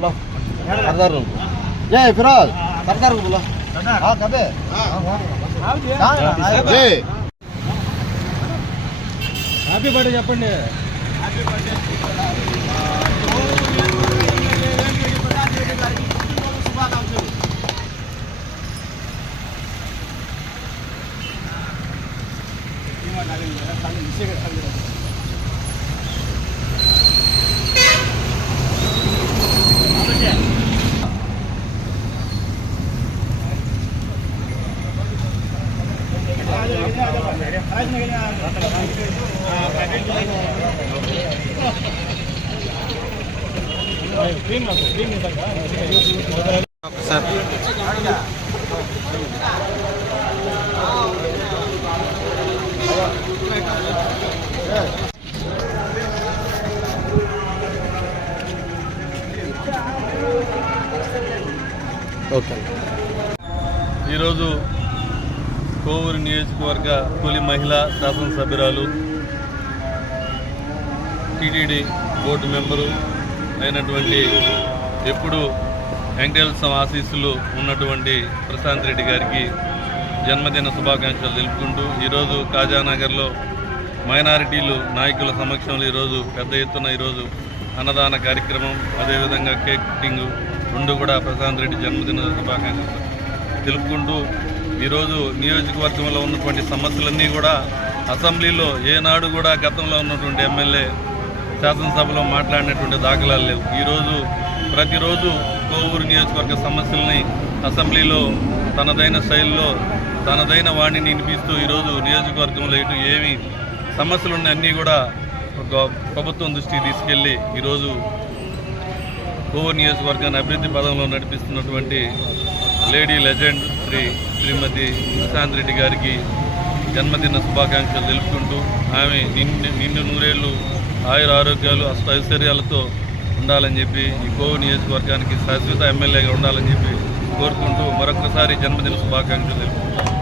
सरदार को जय फिरोज सरदार को बोला हाँ कबे जय హ్యాపీ బర్త్డే చెప్పండి ఈరోజు కోవూరు నియోజకవర్గ తొలి మహిళా శాసనసభ్యురాలు టీటీడీ బోర్డు మెంబరు అయినటువంటి ఎప్పుడు వెంకటేశ్వర ఆశీస్సులు ఉన్నటువంటి ప్రశాంత్ రెడ్డి గారికి జన్మదిన శుభాకాంక్షలు తెలుపుకుంటూ ఈరోజు కాజానగర్లో మైనారిటీలు నాయకుల సమక్షంలో ఈరోజు పెద్ద ఎత్తున ఈరోజు అన్నదాన కార్యక్రమం అదేవిధంగా కేక్ కటింగ్ రెండు కూడా ప్రశాంత్ రెడ్డి జన్మదిన శుభాకాంక్షలు తెలుపుకుంటూ ఈరోజు నియోజకవర్గంలో ఉన్నటువంటి సమస్యలన్నీ కూడా అసెంబ్లీలో ఏనాడు కూడా గతంలో ఉన్నటువంటి ఎమ్మెల్యే శాసనసభలో మాట్లాడినటువంటి దాఖలాలు లేవు. ఈరోజు ప్రతిరోజు కోవూరు నియోజకవర్గ సమస్యల్ని అసెంబ్లీలో తనదైన శైలిలో తనదైన వాణిని వినిపిస్తూ ఈరోజు నియోజకవర్గంలో ఇటు ఏమి సమస్యలు అన్నీ కూడా ఒక ప్రభుత్వం దృష్టికి తీసుకెళ్ళి ఈరోజు కోవూరు నియోజకవర్గాన్ని అభివృద్ధి పదంలో నడిపిస్తున్నటువంటి లేడీ లెజెండ్ శ్రీ శ్రీమతి ప్రశాంత్ రెడ్డి గారికి జన్మదిన శుభాకాంక్షలు తెలుపుకుంటూ ఆమె నిండు నిండు నూరేళ్ళు ఆయుర ఆరోగ్యాలు అష్ట ఐశ్వర్యాలతో ఉండాలని చెప్పి ఈ కోవూరు నియోజకవర్గానికి శాశ్వత ఎమ్మెల్యేగా ఉండాలని చెప్పి కోరుకుంటూ మరొకసారి జన్మదిన శుభాకాంక్షలు తెలుపుకుంటాం